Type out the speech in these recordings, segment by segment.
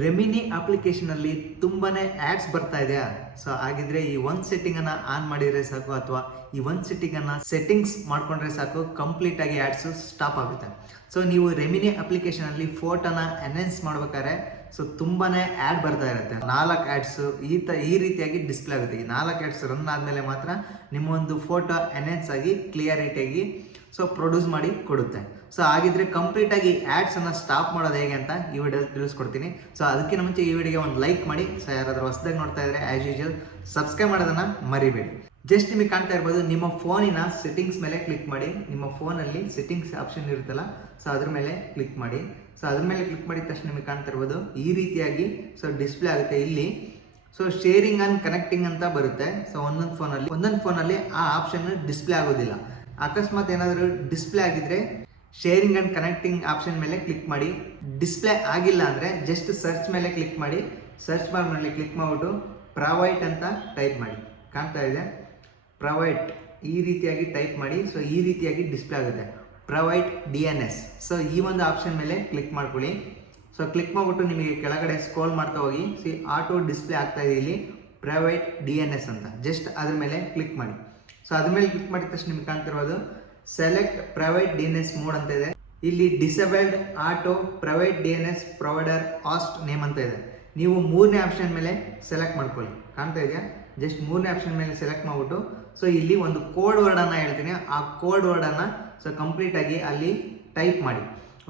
ರೆಮಿನಿ ಅಪ್ಲಿಕೇಶನಲ್ಲಿ ತುಂಬಾ ಆ್ಯಡ್ಸ್ ಬರ್ತಾ ಇದೆಯಾ? ಸೊ ಹಾಗಿದ್ರೆ ಈ ಒಂದು ಸೆಟ್ಟಿಂಗನ್ನು ಆನ್ ಮಾಡಿದರೆ ಸಾಕು, ಅಥವಾ ಈ ಒಂದು ಸೆಟ್ಟಿಂಗನ್ನು ಸೆಟ್ಟಿಂಗ್ಸ್ ಮಾಡ್ಕೊಂಡ್ರೆ ಸಾಕು, ಕಂಪ್ಲೀಟಾಗಿ ಆ್ಯಡ್ಸು ಸ್ಟಾಪ್ ಆಗುತ್ತೆ. ಸೊ ನೀವು ರೆಮಿನಿ ಅಪ್ಲಿಕೇಶನಲ್ಲಿ ಫೋಟೋನ ಎನ್ಹೆನ್ಸ್ ಮಾಡ್ಬೇಕಾದ್ರೆ ಸೊ ತುಂಬಾ ಆ್ಯಡ್ ಬರ್ತಾ ಇರುತ್ತೆ. 4 ಆ್ಯಡ್ಸು ಈ ರೀತಿಯಾಗಿ ಡಿಸ್ಪ್ಲೇ ಆಗುತ್ತೆ. ಈ 4 ಆ್ಯಡ್ಸ್ ರನ್ ಆದಮೇಲೆ ಮಾತ್ರ ನಿಮ್ಮ ಒಂದು ಫೋಟೋ ಎನ್ಹೆನ್ಸ್ ಆಗಿ ಕ್ಲಿಯರಿಟಿಯಾಗಿ ಸೊ ಪ್ರೊಡ್ಯೂಸ್ ಮಾಡಿ ಕೊಡುತ್ತೆ. ಸೊ ಹಾಗಿದ್ರೆ ಕಂಪ್ಲೀಟಾಗಿ ಆ್ಯಡ್ಸನ್ನು ಸ್ಟಾಪ್ ಮಾಡೋದು ಹೇಗೆ ಅಂತ ಈ ವಿಡಿಯೋದಲ್ಲಿ ತಿಳಿಸ್ಕೊಡ್ತೀನಿ. ಸೊ ಅದಕ್ಕಿಂತ ಮುಂಚೆ ಈ ವಿಡಿಯೋಗೆ ಒಂದು ಲೈಕ್ ಮಾಡಿ. ಸೊ ಯಾರಾದರೂ ಹೊಸದಾಗಿ ನೋಡ್ತಾ ಇದ್ರೆ ಆ್ಯಸ್ ಯೂಶುವಲ್ ಸಬ್ಸ್ಕ್ರೈಬ್ ಮಾಡೋದನ್ನು ಮರಿಬೇಡಿ. ಜಸ್ಟ್ ನಿಮಗೆ ಕಾಣ್ತಾ ಇರ್ಬೋದು, ನಿಮ್ಮ ಫೋನಿನ ಸೆಟ್ಟಿಂಗ್ಸ್ ಮೇಲೆ ಕ್ಲಿಕ್ ಮಾಡಿ. ನಿಮ್ಮ ಫೋನಲ್ಲಿ ಸೆಟ್ಟಿಂಗ್ಸ್ ಆಪ್ಷನ್ ಇರುತ್ತಲ್ಲ, ಸೊ ಅದ್ರ ಮೇಲೆ ಕ್ಲಿಕ್ ಮಾಡಿ. ಸೊ ಅದ್ರ ಮೇಲೆ ಕ್ಲಿಕ್ ಮಾಡಿದ ತಕ್ಷಣ ನಿಮಗೆ ಕಾಣ್ತಾ ಇರ್ಬೋದು ಈ ರೀತಿಯಾಗಿ ಸೊ ಡಿಸ್ಪ್ಲೇ ಆಗುತ್ತೆ. ಇಲ್ಲಿ ಸೊ ಶೇರಿಂಗ್ ಆ್ಯಂಡ್ ಕನೆಕ್ಟಿಂಗ್ ಅಂತ ಬರುತ್ತೆ. ಸೊ ಒಂದೊಂದು ಫೋನಲ್ಲಿ ಆ ಆಪ್ಷನ್ ಡಿಸ್ಪ್ಲೇ ಆಗೋದಿಲ್ಲ. ಅಕಸ್ಮಾತ್ ಏನಾದರೂ ಡಿಸ್ಪ್ಲೇ ಆಗಿದ್ರೆ ಶೇರಿಂಗ್ ಆ್ಯಂಡ್ ಕನೆಕ್ಟಿಂಗ್ ಆಪ್ಷನ್ ಮೇಲೆ ಕ್ಲಿಕ್ ಮಾಡಿ. ಡಿಸ್ಪ್ಲೇ ಆಗಿಲ್ಲ ಅಂದರೆ ಜಸ್ಟ್ ಸರ್ಚ್ ಮೇಲೆ ಕ್ಲಿಕ್ ಮಾಡಿ. ಸರ್ಚ್ ಬಾರ್ ಮೇಲೆ ಕ್ಲಿಕ್ ಮಾಡಿಬಿಟ್ಟು ಪ್ರೊವೈಡ್ ಅಂತ ಟೈಪ್ ಮಾಡಿ. ಕಾಣ್ತಾ ಇದೆ ಪ್ರೊವೈಡ್, ಈ ರೀತಿಯಾಗಿ ಟೈಪ್ ಮಾಡಿ. ಸೊ ಈ ರೀತಿಯಾಗಿ ಡಿಸ್ಪ್ಲೇ ಆಗುತ್ತೆ ಪ್ರೊವೈಡ್ DNS. ಸೊ ಈ ಒಂದು ಆಪ್ಷನ್ ಮೇಲೆ ಕ್ಲಿಕ್ ಮಾಡ್ಕೊಳ್ಳಿ. ಸೊ ಕ್ಲಿಕ್ ಮಾಡಿಬಿಟ್ಟು ನಿಮಗೆ ಕೆಳಗಡೆ ಸ್ಕ್ರೋಲ್ ಮಾಡ್ತಾ ಹೋಗಿ ಆಟೋ ಡಿಸ್ಪ್ಲೇ ಆಗ್ತಾ ಇದೆ ಇಲ್ಲಿ ಪ್ರೊವೈಡ್ DNS ಅಂತ. ಜಸ್ಟ್ ಅದ್ರ ಮೇಲೆ ಕ್ಲಿಕ್ ಮಾಡಿ. ಸೊ ಅದ್ರ ಮೇಲೆ ಕ್ಲಿಕ್ ಮಾಡಿದ ತಕ್ಷಣ ನಿಮ್ಗೆ ಕಾಣ್ತಿರೋದು ಸೆಲೆಕ್ಟ್ ಪ್ರೊವೈಡ್ DNS ಮೋಡ್ ಅಂತ ಇದೆ. ಇಲ್ಲಿ disabled auto provide DNS provider hoist name ಅಂತ ಇದೆ. ನೀವು 3ನೇ ಆಪ್ಷನ್ ಮೇಲೆ ಸೆಲೆಕ್ಟ್ ಮಾಡ್ಕೊಳ್ಳಿ. ಕಾಣ್ತಾ ಇದೆಯಾ? ಜಸ್ಟ್ 3ನೇ ಆಪ್ಷನ್ ಮೇಲೆ ಸೆಲೆಕ್ಟ್ ಮಾಡಿಬಿಟ್ಟು ಸೊ ಇಲ್ಲಿ ಒಂದು ಕೋಡ್ ವರ್ಡನ್ನು ಹೇಳ್ತೀನಿ. ಆ ಕೋಡ್ ವರ್ಡನ್ನು ಸೊ ಕಂಪ್ಲೀಟಾಗಿ ಅಲ್ಲಿ ಟೈಪ್ ಮಾಡಿ.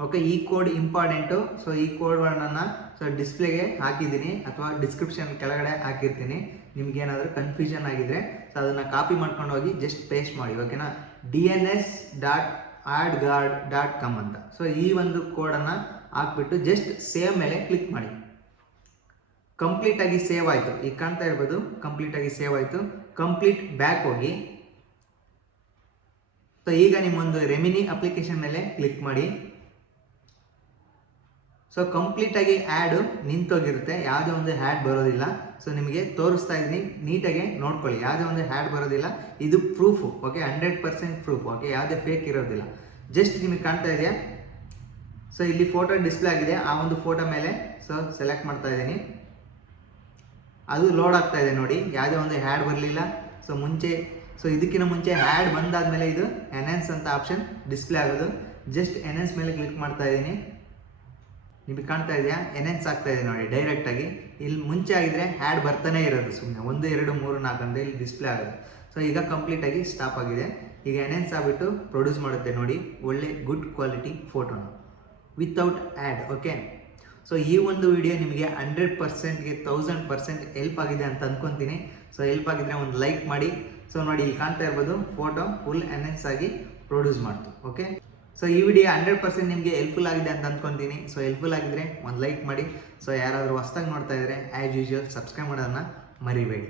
ಓಕೆ, ಈ ಕೋಡ್ ಇಂಪಾರ್ಟೆಂಟು. ಸೊ ಈ ಕೋಡ್ ವರ್ಡನ್ನು ಸೊ ಡಿಸ್ಪ್ಲೇಗೆ ಹಾಕಿದ್ದೀನಿ ಅಥವಾ ಡಿಸ್ಕ್ರಿಪ್ಷನ್ ಕೆಳಗಡೆ ಹಾಕಿರ್ತೀನಿ. ನಿಮ್ಗೇನಾದರೂ ಕನ್ಫ್ಯೂಷನ್ ಆಗಿದ್ರೆ ಸೊ ಅದನ್ನು ಕಾಪಿ ಮಾಡ್ಕೊಂಡು ಹೋಗಿ ಜಸ್ಟ್ ಪೇಸ್ಟ್ ಮಾಡಿ. ಓಕೆನಾ? DNS.adguard.com ಅಂತ. ಸೊ ಈ ಒಂದು ಕೋಡನ್ನು ಹಾಕ್ಬಿಟ್ಟು ಜಸ್ಟ್ ಸೇವ್ ಮೇಲೆ ಕ್ಲಿಕ್ ಮಾಡಿ. ಕಂಪ್ಲೀಟಾಗಿ ಸೇವ್ ಆಯಿತು. ಈಗ ಕಾಣ್ತಾ ಇರ್ಬೋದು ಕಂಪ್ಲೀಟಾಗಿ ಸೇವ್ ಆಯಿತು. ಕಂಪ್ಲೀಟ್ ಬ್ಯಾಕ್ ಹೋಗಿ. ಸೊ ಈಗ ನಿಮ್ಮೊಂದು ರೆಮಿನಿ ಅಪ್ಲಿಕೇಶನ್ ಮೇಲೆ ಕ್ಲಿಕ್ ಮಾಡಿ. ಸೊ ಕಂಪ್ಲೀಟಾಗಿ ಆ್ಯಡು ನಿಂತೋಗಿರುತ್ತೆ, ಯಾವುದೇ ಒಂದು ಹ್ಯಾಡ್ ಬರೋದಿಲ್ಲ. ಸೊ ನಿಮಗೆ ತೋರಿಸ್ತಾ ಇದ್ದೀನಿ, ನೀಟಾಗಿ ನೋಡ್ಕೊಳ್ಳಿ. ಯಾವುದೇ ಒಂದು ಹ್ಯಾಡ್ ಬರೋದಿಲ್ಲ. ಇದು ಪ್ರೂಫು. Okay, 100% proof. ಓಕೆ, ಯಾವುದೇ ಫೇಕ್ ಇರೋದಿಲ್ಲ. ಜಸ್ಟ್ ನಿಮಗೆ ಕಾಣ್ತಾ ಇದೆಯಾ? ಸೊ ಇಲ್ಲಿ ಫೋಟೋ ಡಿಸ್ಪ್ಲೇ ಆಗಿದೆ. ಆ ಒಂದು ಫೋಟೋ ಮೇಲೆ ಸೊ ಸೆಲೆಕ್ಟ್ ಮಾಡ್ತಾ ಇದ್ದೀನಿ. ಅದು ಲೋಡ್ ಆಗ್ತಾ ಇದೆ ನೋಡಿ. ಯಾವುದೇ ಒಂದು ಹ್ಯಾಡ್ ಬರಲಿಲ್ಲ. ಸೊ ಇದಕ್ಕಿಂತ ಮುಂಚೆ ಹ್ಯಾಡ್ ಬಂದಾದಮೇಲೆ ಇದು ಎನ್ಹೆನ್ಸ್ ಅಂತ ಆಪ್ಷನ್ ಡಿಸ್ಪ್ಲೇ ಆಗೋದು. ಜಸ್ಟ್ ಎನ್ಹೆನ್ಸ್ ಮೇಲೆ ಕ್ಲಿಕ್ ಮಾಡ್ತಾ ಇದ್ದೀನಿ. ನಿಮಗೆ ಕಾಣ್ತಾ ಇದೆಯಾ? ಎನ್ಹೆನ್ಸ್ ಆಗ್ತಾ ಇದೆ ನೋಡಿ ಡೈರೆಕ್ಟಾಗಿ. ಇಲ್ಲಿ ಮುಂಚೆ ಆಗಿದ್ರೆ ಹ್ಯಾಡ್ ಬರ್ತಾನೆ ಇರೋದು, ಸುಮ್ಮನೆ 1 2 3 4 ಅಂತ ಇಲ್ಲಿ ಡಿಸ್ಪ್ಲೇ ಆಗೋದು. ಸೊ ಈಗ ಕಂಪ್ಲೀಟಾಗಿ ಸ್ಟಾಪ್ ಆಗಿದೆ. ಈಗ ಎನ್ಹೆನ್ಸ್ ಆಗಿಬಿಟ್ಟು ಪ್ರೊಡ್ಯೂಸ್ ಮಾಡುತ್ತೆ ನೋಡಿ ಒಳ್ಳೆ ಗುಡ್ ಕ್ವಾಲಿಟಿ ಫೋಟೋನ ವಿತೌಟ್ ಆ್ಯಡ್. ಓಕೆ, ಸೊ ಈ ಒಂದು ವಿಡಿಯೋ ನಿಮಗೆ 100%ಗೆ 1000% ಹೆಲ್ಪ್ ಆಗಿದೆ ಅಂತ ಅಂದ್ಕೊತೀನಿ. ಸೊ ಹೆಲ್ಪ್ ಆಗಿದ್ರೆ ಒಂದು ಲೈಕ್ ಮಾಡಿ. ಸೊ ನೋಡಿ ಇಲ್ಲಿ ಕಾಣ್ತಾ ಇರ್ಬೋದು ಫೋಟೋ ಫುಲ್ ಎನ್ಹೆನ್ಸ್ ಆಗಿ ಪ್ರೊಡ್ಯೂಸ್ ಮಾಡ್ತು. ಓಕೆ, ಸೊ ಈ ವಿಡಿಯೋ 100% ನಿಮಗೆ ಹೆಲ್ಪ್ಫುಲ್ ಆಗಿದೆ ಅಂತ ಅಂದ್ಕೊತೀನಿ. ಸೊ ಹೆಲ್ಪ್ಫುಲ್ ಆಗಿದ್ರೆ ಒಂದು ಲೈಕ್ ಮಾಡಿ. ಸೊ ಯಾರಾದರೂ ಹೊಸದಾಗಿ ನೋಡ್ತಾ ಇದ್ದರೆ ಆ್ಯಸ್ ಯೂಶುವಲ್ ಸಬ್ಸ್ಕ್ರೈಬ್ ಮಾಡೋದನ್ನು ಮರಿಬೇಡಿ.